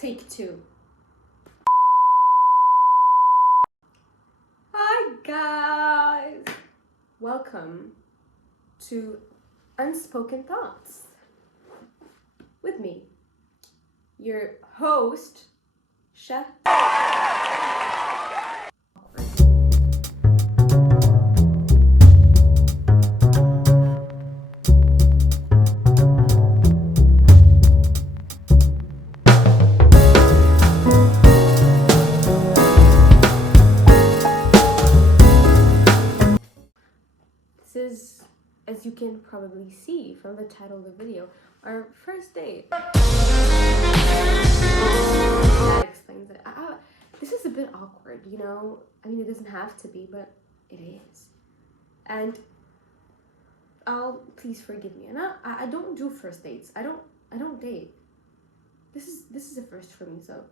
Take 2. Hi guys! Welcome to Unspoken Thoughts with me, your host, Chef. This is, as you can probably see from the title of the video, our first date. That explains it. This is a bit awkward, you know? I mean, it doesn't have to be, but it is. And please forgive me. And I don't do first dates. I don't date. This is a first for me, so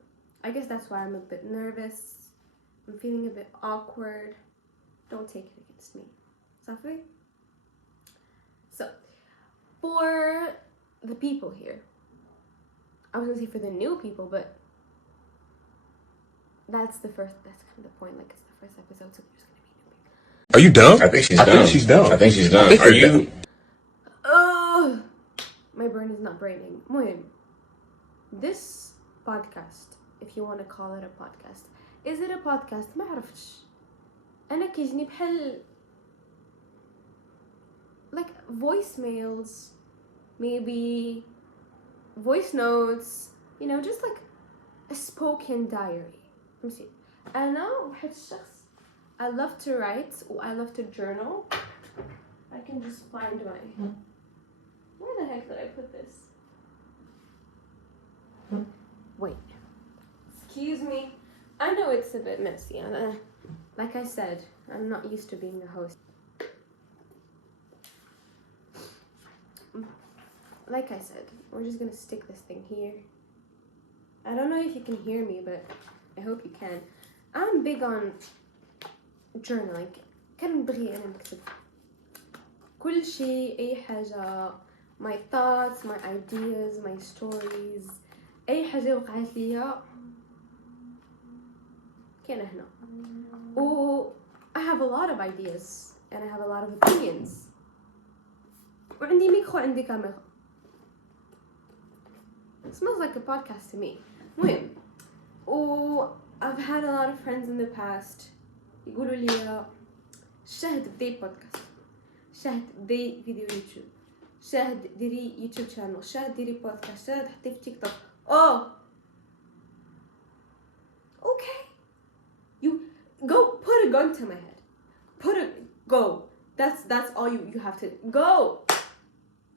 I guess that's why I'm a bit nervous. I'm feeling a bit awkward. Don't take it against me. Safi? So, for the people here, I was gonna say for the new people, but that's kind of the point. Like, it's the first episode, so there's gonna be new people. Are you dumb? I think she's dumb. Are you? My brain is not braining. المهم, this podcast, if you want to call it a podcast, is it a podcast? ما عرفتش. أنا كيجيني بحال like voicemails, maybe voice notes, you know, just like a spoken diary. فهمتي؟ أنا واحد الشخص I love to write or I love to journal. I can just find my... Where the heck did I put this? Wait. Excuse me. I know it's a bit messy. Like I said, I'm not used to being a host. Like I said, we're just gonna stick this thing here. I don't know if you can hear me, but I hope you can. I'm big on journaling. كنبغي أنا نكتب كل شيء أي حاجة, my thoughts, my ideas, my stories, أي حاجة وقعت ليا كاينة هنا. I have a lot of ideas and I have a lot of opinions. وعندي ميكرو عندي كاميرا. It smells like a podcast to me. المهم, I've had a lot of friends in the past يقولوا لي شاهد بدي بودكاست, شاهد بدي فيديو يوتيوب, شاهد ديري يوتيوب شانل, شاهد ديري بودكاست, شاهد حطي في تيك توك. Okay, you go put a gun to my head. Go. That's all you have to go.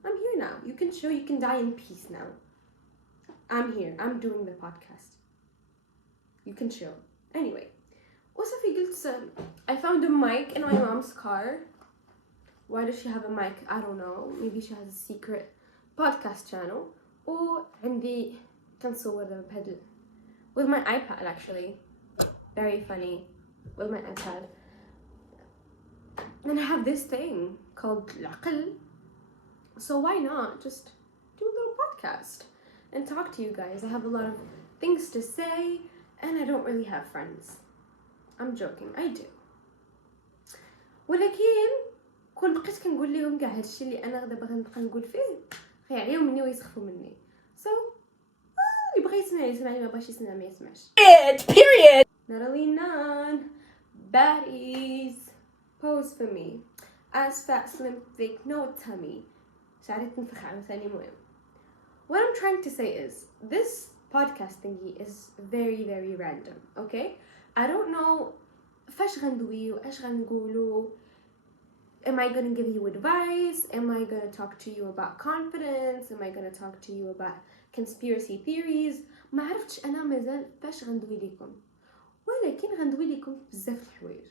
I'm here now. You can die in peace now. I'm here. I'm doing the podcast. You can chill. Anyway, وصفي قلت I found a mic in my mom's car. Why does she have a mic? I don't know. Maybe she has a secret podcast channel. وعندي كنصور بهذا with my iPad actually. Very funny. With my iPad. And I have this thing called العقل. So why not just do a little podcast and talk to you guys? I have a lot of things to say and I don't really have friends. I'm joking, I do. ولكن كون بقيت كنقول لهم كاع هادشي اللي انا غدا باغا نبقى نقول فيه غيعيو مني ويسخفوا مني. So اللي بغى يسمعني ما بغاش يسمع ما يسمعش. Period. Natalie Nunn. Baddies. Pose for me. As fat, slim, thick, no tummy. شعري تنفخ عاوتاني مهم. What I'm trying to say is, this podcast thingy is very, very random, okay? I don't know فاش غندوي واش غنقولو. Am I going to give you advice? Am I going to talk to you about confidence? Am I going to talk to you about conspiracy theories? ما عرفتش أنا مازال فاش غندوي لكم. ولكن غندوي لكم بزاف الحوايج.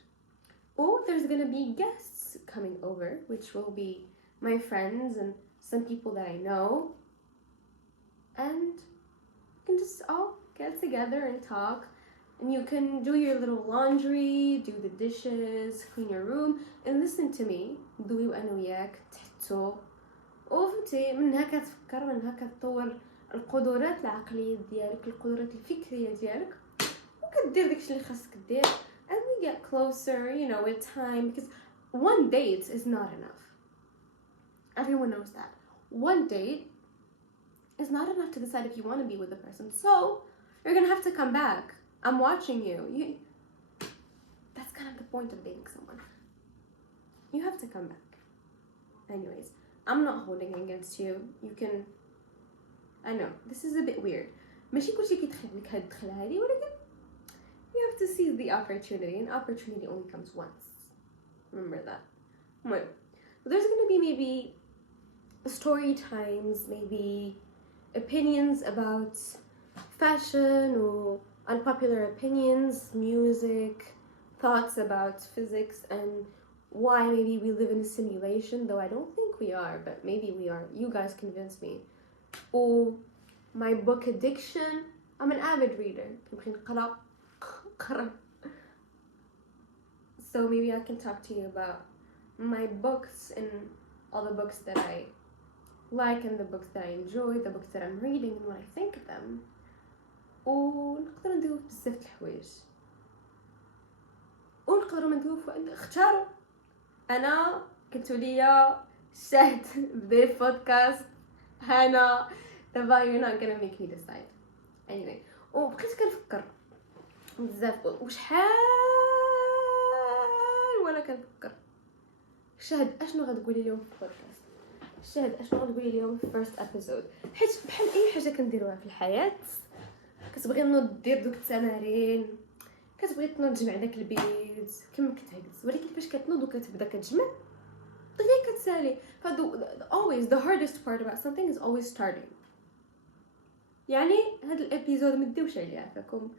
There's going to be guests coming over, which will be my friends and some people that I know. And we can just all get together and talk. And you can do your little laundry, do the dishes, clean your room, and listen to me. دوي وأنا وياك تحتو. وفهمتي منها كتفكر منها كتطور القدرات العقلية ديالك، القدرات الفكرية ديالك، وكدير داكشي اللي خاصك دير. And we get closer, you know, with time, because one date is not enough. Everyone knows that. One date is not enough to decide if you want to be with a person. So you're gonna have to come back. I'm watching you. That's kind of the point of dating someone. You have to come back. Anyways, I'm not holding against you. You can... I know, this is a bit weird. ماشي كلشي كيدخل لك هاد الدخلة هادي، ولكن you have to seize the opportunity, and opportunity only comes once. Remember that. Well, there's gonna be maybe story times, maybe opinions about fashion or unpopular opinions, music, thoughts about physics, and why maybe we live in a simulation, though I don't think we are, but maybe we are. You guys convince me. Or my book addiction. I'm an avid reader. So maybe I can talk to you about my books and all the books that I like and the books that I enjoy, the books that I'm reading and what I think of them. ونقدر ندوي بزاف د الحوايج، ونقدروا ندوي اختاروا. انا قلت ليا شهد ذا بودكاست هنا دابا you're not gonna make me decide. Anyway, وبقيت كنفكر بزاف وشحال وانا كنفكر شهد اشنو غتقولي لهم في البودكاست، شهد اشنو غتقولي لهم في first episode. حيت بحال اي حاجه كنديروها في الحياه كتبغي نوض دير دوك التمارين، كتبغي تنوض تجمع داك البيت كما كتعجز، ولكن فاش كتنوض وكتبدا كتجمع دغيا كتسالي. always the hardest part about something is always starting. يعني هاد الابيزود مديوش عليها فاكم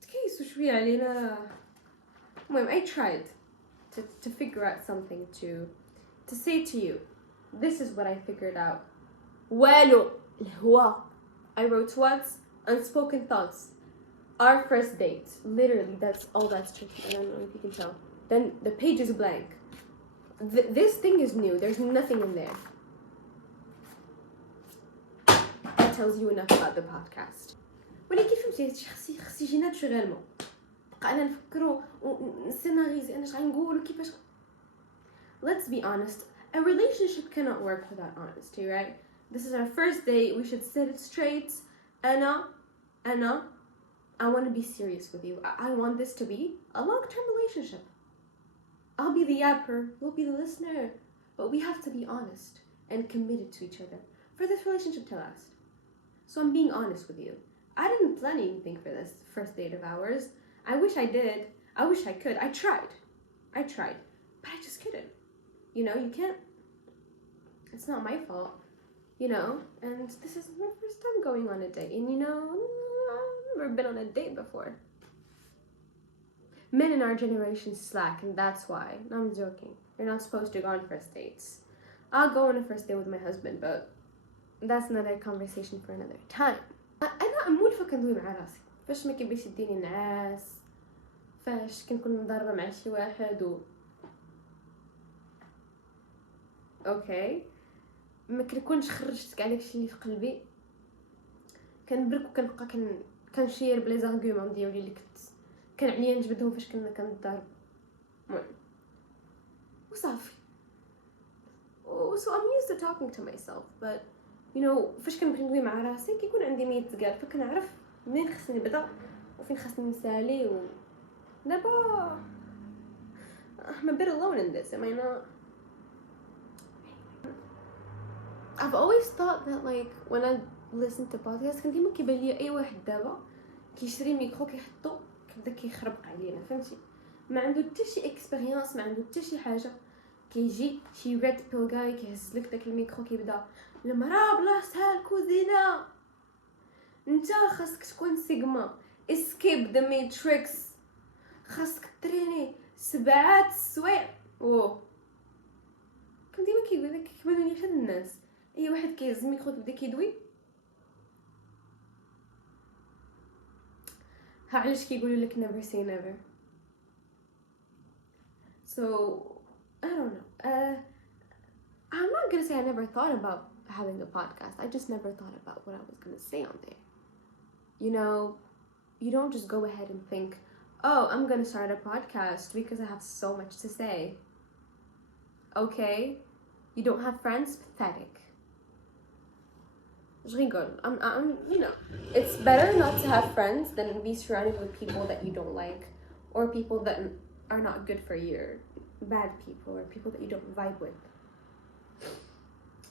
تكيسوا شويه علينا. المهم I tried to figure out something to say to you. This is what I figured out. والو الهوا. I wrote what? Unspoken thoughts. Our first date. Literally, that's all that's tricky. I don't know if you can tell. Then the page is blank. This thing is new. There's nothing in there. That tells you enough about the podcast. ولكن فهمتي خصي يجي ناتشورالمون، بقى انا نفكرو ونسيناريزي انا اش غنقول وكيفاش. Let's be honest. A relationship cannot work without honesty, right? This is our first date. We should set it straight. Anna, I want to be serious with you. I want this to be a long-term relationship. I'll be the yapper, you'll be the listener. But we have to be honest and committed to each other for this relationship to last. So I'm being honest with you. I didn't plan anything for this first date of ours. I wish I did. I wish I could. I tried. But I just couldn't. You know, you can't. It's not my fault. You know, and this is my first time going on a date. And you know, I've never been on a date before. Men in our generation slack, and that's why. No, I'm joking. You're not supposed to go on first dates. I'll go on a first date with my husband, but that's another conversation for another time. أنا مولفة كندوي مع راسي فاش ما كيبغيش يديني نعاس، فاش كنكون مضاربة مع شي واحد اوكي ما كنكونش خرجت كاع داكشي اللي في قلبي، كنبرك وكنبقى كنشير بلي زارغومون ديالي اللي كان عليا نجبدهم فاش كنا كنضارب. المهم وصافي. So I'm used to talking to myself, but you know فاش كنبغي ندوي مع راسي كيكون عندي ميت تقال، فكنعرف منين خصني نبدا وفين خصني نسالي. دابا I'm a bit alone in this, am I not? I've always thought that like when I listen to podcasts كان ديما كيبان لي اي واحد دابا كيشري ميكرو كيحطو كيبدا كيخربق علينا، فهمتي؟ ما عنده حتى شي اكسبيريونس، ما عنده حتى شي حاجه، كيجي شي ريد بيل جاي كيهز لك داك الميكرو كيبدا المراه بلاصتها الكوزينه، انت خاصك تكون سيغما، اسكيب ذا ماتريكس، خاصك تريني 7 السوايع. كان ديما كيقول لك كيبانوا لي هاد الناس اي واحد كيهز الميكرو كيبدا كيدوي. ها علاش كيقولوا لك never say never. So I don't know. I'm not gonna say I never thought about having a podcast. I just never thought about what I was gonna say on there. You know, you don't just go ahead and think, oh, I'm gonna start a podcast because I have so much to say. Okay? You don't have friends? Pathetic. Je rigole. I'm, you know, it's better not to have friends than be surrounded with people that you don't like, or people that are not good for you, or bad people, or people that you don't vibe with.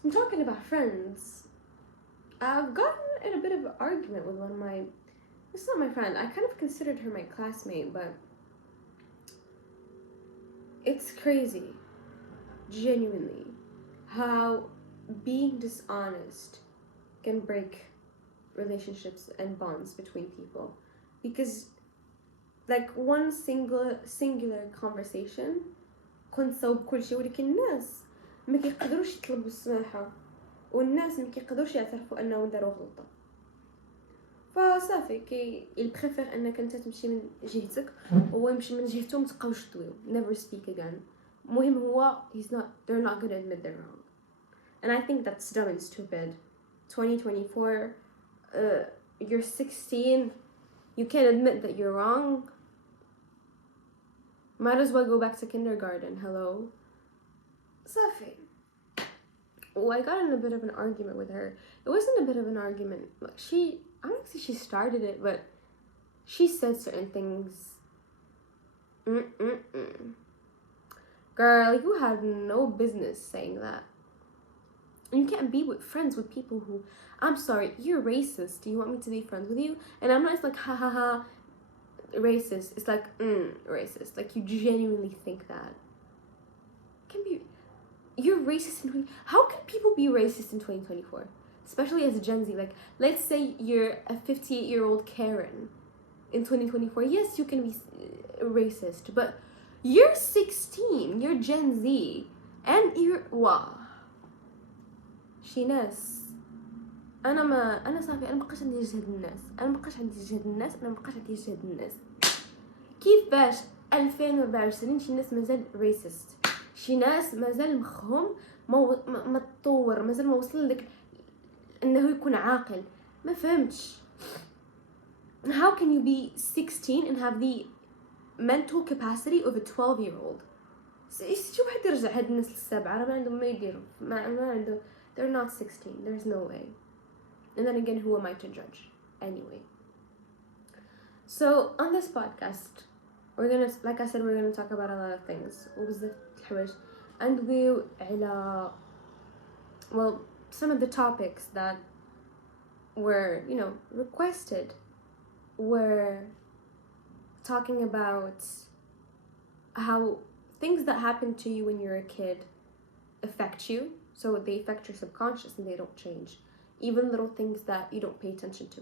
I'm talking about friends. I've gotten in a bit of an argument with one of my, it's not my friend, I kind of considered her my classmate, but it's crazy, genuinely, how being dishonest can break relationships and bonds between people. Because like one singular conversation كنت صوب كل شيء، ولكن الناس ما كيقدروش يطلبوا السماحة، والناس ما كيقدروش يعترفوا انهم داروا غلطة. فصافي البريفير انك انت تمشي من جهتك وهو يمشي من جهته وما تبقاوش تطويو. Never speak again. المهم هو they're not gonna admit they're wrong. And I think that's dumb and stupid. 2024, you're 16, you can't admit that you're wrong. Might as well go back to kindergarten. Hello. Safi. Oh, I got in a bit of an argument with her. It wasn't a bit of an argument. I don't think she started it, but she said certain things. Girl, you had no business saying that. You can't be friends with people who, I'm sorry, you're racist. Do you want me to be friends with you? And I'm not just like, ha ha ha, racist. It's like, racist. Like, you genuinely think that. You're racist how can people be racist in 2024? Especially as a Gen Z. Like, let's say you're a 58-year-old Karen in 2024. Yes, you can be racist, but you're 16, you're Gen Z, and you're, wow. شي ناس انا صافي، انا مبقاش عندي جهد الناس، كيفاش 2024 شي ناس مازال ريسست، شي ناس مازال مخهم ما تطور، مازال ما وصل لك انه يكون عاقل. ما فهمتش. How can you be 16 and have the mental capacity of a 12-year-old? شي واحد يرجع هاد الناس للسابعة، راه ما عندهم ما يديروا، ما عنده. They're not 16. There's no way. And then again, who am I to judge? Anyway. So, on this podcast, we're gonna, like I said, we're gonna talk about a lot of things. And well, some of the topics that were, requested were talking about how things that happen to you when you're a kid affect you. So they affect your subconscious and they don't change. Even little things that you don't pay attention to.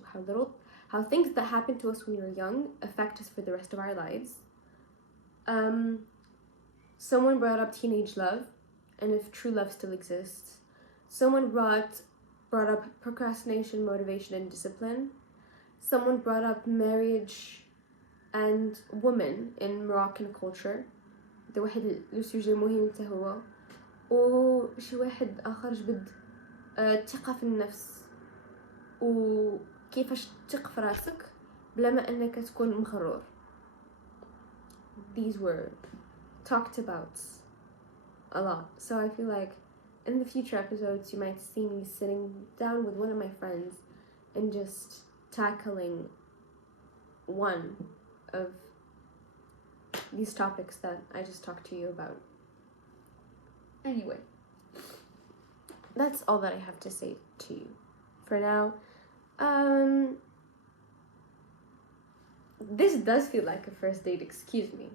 How things that happen to us when we're young affect us for the rest of our lives. Someone brought up teenage love and if true love still exists. Someone brought up procrastination, motivation, and discipline. Someone brought up marriage and women in Moroccan culture. ده واحد لو سوجي مهم حتى هو. وشي واحد آخر جبد الثقة في النفس وكيفاش تثق في راسك بلا ما أنك تكون مغرور. These were talked about a lot. So I feel like in the future episodes you might see me sitting down with one of my friends and just tackling one of these topics that I just talked to you about. Anyway, that's all that I have to say to you for now. This does feel like a first date, excuse me.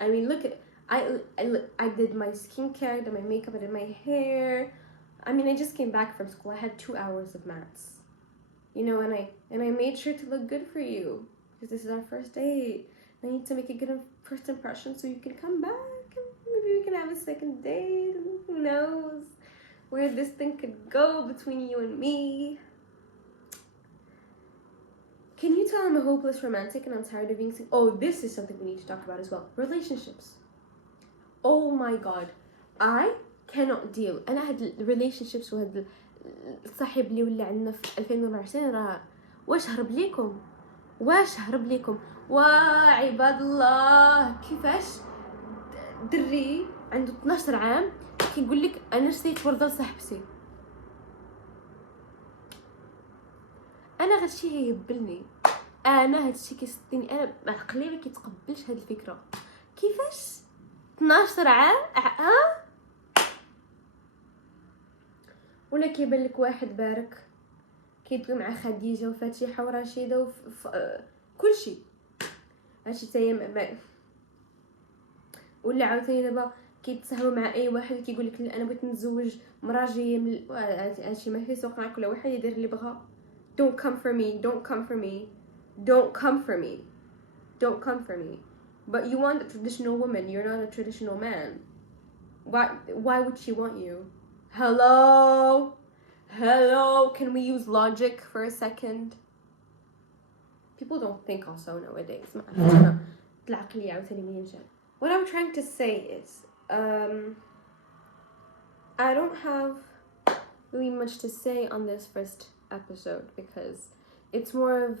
I mean, look at, I did my skincare, I did my makeup, I did my hair. I mean, I just came back from school. I had 2 hours of maths, and I made sure to look good for you because this is our first date. I need to make a good first impression so you can come back and maybe we can have a second date. Who knows where this thing could go between you and me. Can you tell I'm a hopeless romantic and I'm tired of being single? Oh, this is something we need to talk about as well. Relationships. Oh my god. I cannot deal. And I had relationships with الصاحب اللي ولا عندنا في 2024 راه واش هرب ليكم وعباد الله. كيفاش دري عنده 12 عام كيقول لك انا شريت ورده لصاحبتي؟ انا هادشي هيهبلني، انا هادشي كيصدني، انا عقلي ما كيتقبلش هاد الفكره. كيفاش 12 عام ها؟ ولا كيبان لك واحد بارك كيدوي مع خديجه وفاتحه ورشيده كلشي هادشي تايا ولا عاوتاني دابا كيتصاحبوا مع اي واحد كيقول لك انا بغيت نتزوج مرا جايه من هادشي ماشي سوق مع كل واحد يدير اللي بغا. Don't come for me, don't come for me, don't come for me, don't come for me. But you want a traditional woman, you're not a traditional man. Why would she want you? Hello, can we use logic for a second? People don't think also nowadays. What I'm trying to say is I don't have really much to say on this first episode because it's more of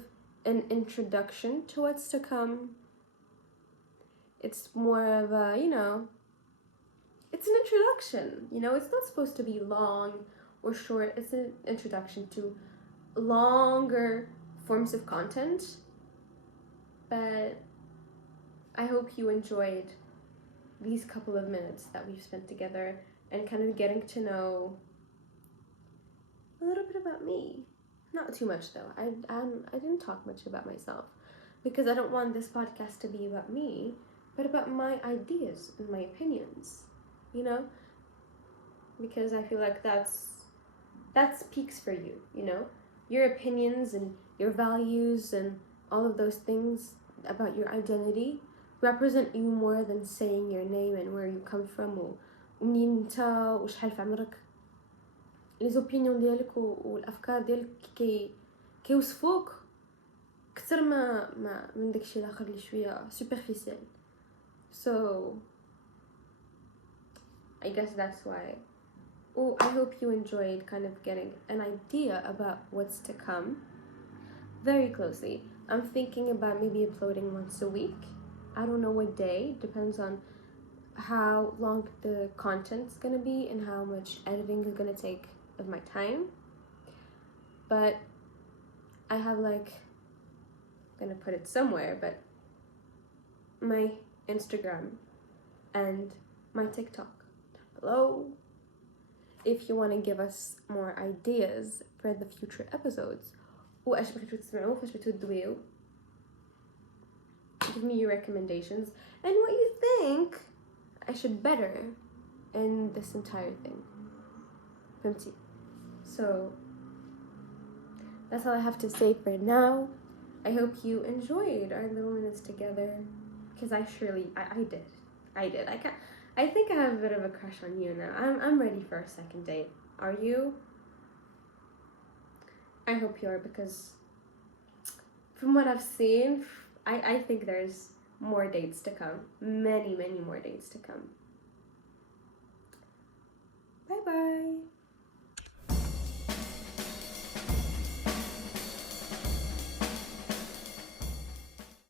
an introduction to what's to come. It's more of a, it's an introduction, it's not supposed to be long or short. It's an introduction to longer forms of content, but I hope you enjoyed these couple of minutes that we've spent together and kind of getting to know a little bit about me. Not too much though. I didn't talk much about myself because I don't want this podcast to be about me, but about my ideas and my opinions, because I feel like that speaks for you, your opinions and your values and all of those things about your identity represent you more than saying your name and where you come from ومنين انت وشحال في عمرك. les opinions ديالك والافكار ديالك كيوصفوك اكثر ما من داكشي الاخر اللي شويه superficial. So I guess that's why. I hope you enjoyed kind of getting an idea about what's to come very closely. I'm thinking about maybe uploading once a week. I don't know what day, depends on how long the content's gonna be and how much editing is gonna take of my time. But I have I'm gonna put it somewhere, but my Instagram and my TikTok down below if you want to give us more ideas for the future episodes. واش بغيتو تسمعوا فاش بغيتو تدويو. Give me your recommendations and what you think I should better in this entire thing. فهمتي? So that's all I have to say for now. I hope you enjoyed our little minutes together because I did. I think I have a bit of a crush on you now. I'm ready for a second date. Are you? I hope you are, because from what I've seen, I think there's more dates to come. Many more dates to come. Bye bye.